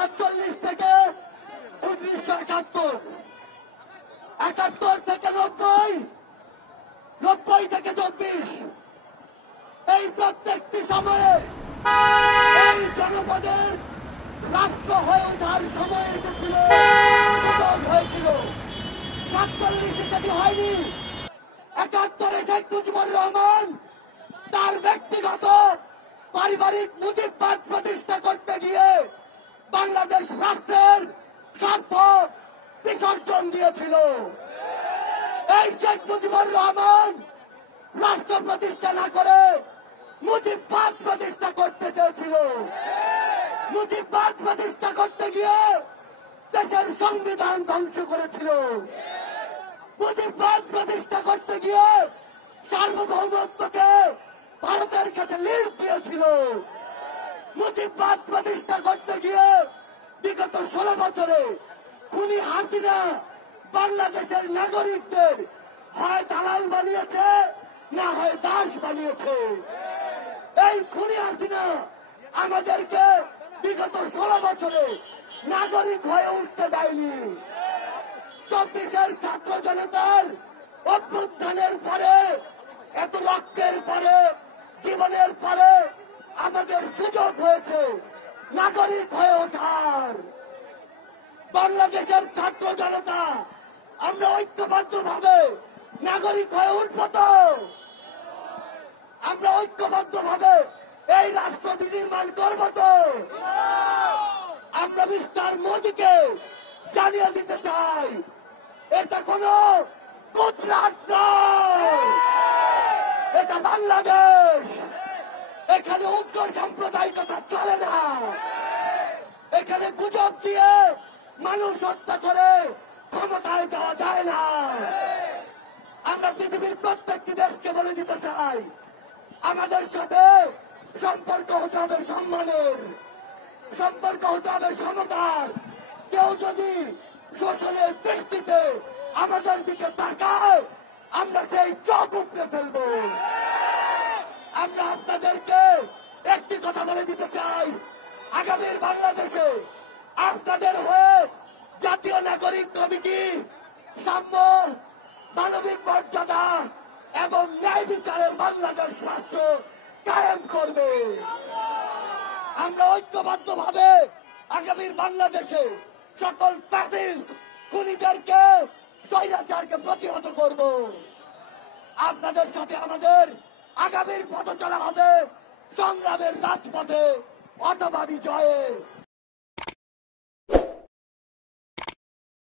1947 থেকে 1971, 71 থেকে 90, 90 থেকে 24, এই প্রত্যেকটি সময়ে এই জনপদের রাষ্ট্র হয়ে ওঠার সময় এসেছিল, হয়েছিল। 47 সেটি হয়নি। 71 শেখ মুজিবুর রহমান তার ব্যক্তিগত পারিবারিক মুজিববাদ প্রতিষ্ঠা করতে গিয়ে বাংলাদেশ রাষ্ট্রের স্বার্থ বিসর্জন দিয়েছিল। এই শেখ মুজিবুর রহমান রাষ্ট্র প্রতিষ্ঠা না করে মুজিববাদ প্রতিষ্ঠা করতে চেয়েছিল। মুজিববাদ প্রতিষ্ঠা করতে গিয়ে দেশের সংবিধান ধ্বংস করেছিল। মুজিববাদ প্রতিষ্ঠা করতে গিয়ে সার্বভৌমত্বকে ভারতের কাছে লিজ দিয়েছিল। মুজিববাদ প্রতিষ্ঠা করতে গিয়ে বিগত 16 বছরে খুনি হাসিনা বাংলাদেশের নাগরিকদের হয় দালাল বানিয়েছে, না হয় দাস বানিয়েছে। এই খুনি হাসিনা আমাদেরকে বিগত 16 বছরে নাগরিক হয়ে উঠতে দেয়নি। 24-এর ছাত্র জনতার অভ্যুত্থানের পরে, এত রক্তের পরে, জীবনের পরে আমাদের সুযোগ হয়েছে নাগরিক হয়ে ওঠার। বাংলাদেশের ছাত্র জনতা আমরা ঐক্যবদ্ধভাবে নাগরিক হয়ে উঠব তো? আমরা ঐক্যবদ্ধভাবে এই রাষ্ট্র বিনির্মাণ করব তো? আমরা মিস্টার মোদীকে জানিয়ে দিতে চাই, এটা কোন গুজরাট নয়, এটা বাংলাদেশ। এখানে উগ্র সাম্প্রদায়িকতা চলে না। এখানে গুজব দিয়ে মানুষ হত্যা করে ক্ষমতায় যাওয়া যায় না। আমরা পৃথিবীর প্রত্যেকটি দেশকে বলে দিতে চাই, আমাদের সাথে সম্পর্ক হতে হবে সম্মানের, সম্পর্ক হতে হবে সমতার। কেউ যদি শোষণের দৃষ্টিতে আমাদের দিকে তাকায়, আমরা সেই চোখ উপড়ে ফেলব। আমরা আপনাদেরকে একটি কথা বলে দিতে চাই, আগামীর বাংলাদেশে আপনাদের হয়ে জাতীয় নাগরিক কমিটি সাম্য, মানবিক মর্যাদা এবং ন্যায় বিচারের বাংলাদেশ রাষ্ট্র কায়েম করবে। আমরা ঐক্যবদ্ধভাবে আগামীর বাংলাদেশে সকল ফ্যাসিস্ট খুনিদেরকে, স্বৈরাচারকে প্রতিহত করব। আপনাদের সাথে আমাদের আগামীর পথ চলা হবে সংগ্রামের রাজপথে অথবা বিজয়ে।